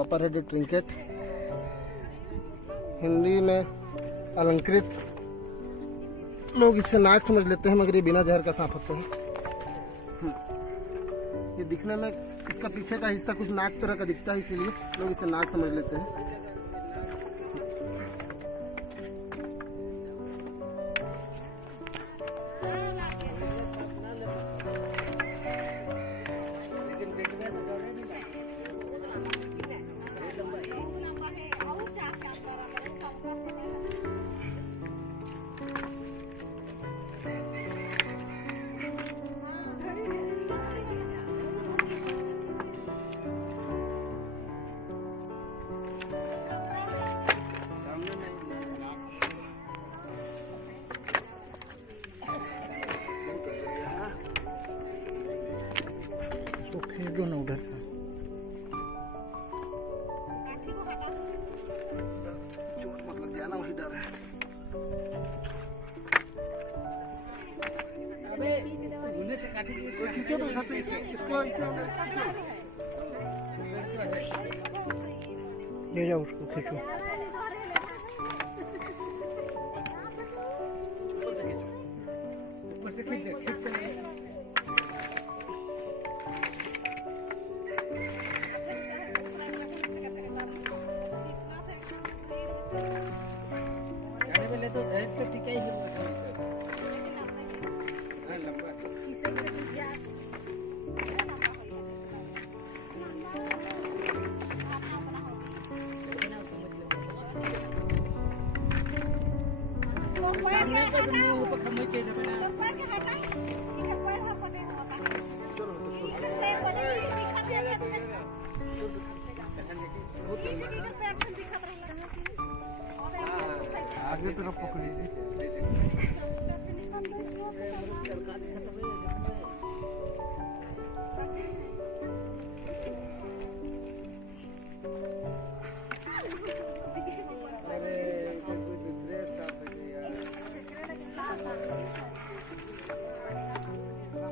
Copper headed trinket, Hindi में अलंकृत। लोग इससे नाग समझ लेते हैं, मगर ये बिना जहर का सांप होता है। ये दिखने में इसका पीछे का हिस्सा कुछ नाग तरह का दिखता है, इसीलिए लोग इसे नाग समझ लेते हैं। जो न उधर चोट मत लग जाए ना, वही डर है। अबे घुने से काटी खींचो तो इधर से इसको ऐसे ले जाओ, उसको खींचो। ऊपर से खींच दे। तो धैर्य तो ठीक ही है, लंबा सामने पर मुंह ऊपर खम्मे के जब ना पैर के हटा इधर पैर हम पटे होता चलो इधर पैर पटे दिखा दिया क्या तुम्हें इधर पैर से दिखा रहा है, आगे तरफ पकड़ लीजिए।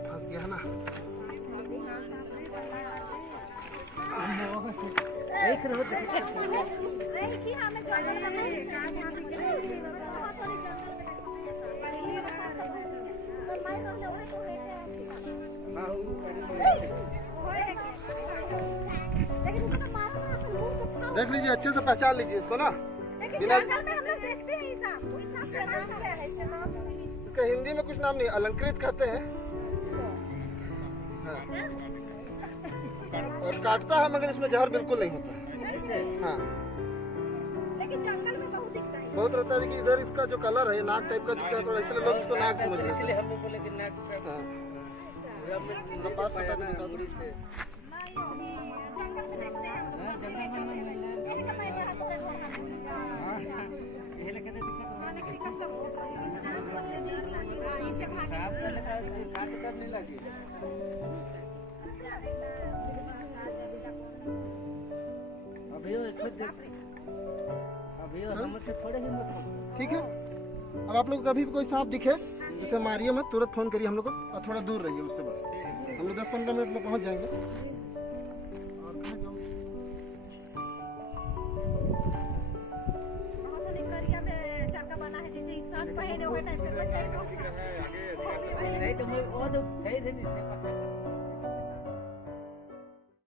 फंस गया ना। देख रहे हो देख लीजिए, अच्छे से पहचान लीजिए इसको ना। बिना इसका हिंदी में कुछ नाम नहीं, अलंकृत कहते हैं। हाँ। और काटता है, मगर इसमें जहर बिल्कुल नहीं होता है। हाँ, लेकिन जंगल में बहुत दिखता है, बहुत रहता है कि इधर इसका जो कलर है नाग टाइप का दिखता है थोड़ा, इसलिए लोग इसको नाग समझ लेते हैं। इसलिए हम लोग बोले कि नाग हाँ, पास सटा के दिखा दो। जंगल में देखते हैं अभी हमसे थोड़े ही मत। ठीक है, अब आप लोग कभी भी कोई सांप दिखे उसे मारिए मत, तुरंत फोन करिए हम लोग को, और थोड़ा दूर रहिए उससे बस। हम लोग 10-15 मिनट में पहुंच जाएंगे। और कहाँ जाऊँ? बना है जैसे शर्ट पहने हुए टाइप के नहीं तो मैं वो तो थे नहीं से पता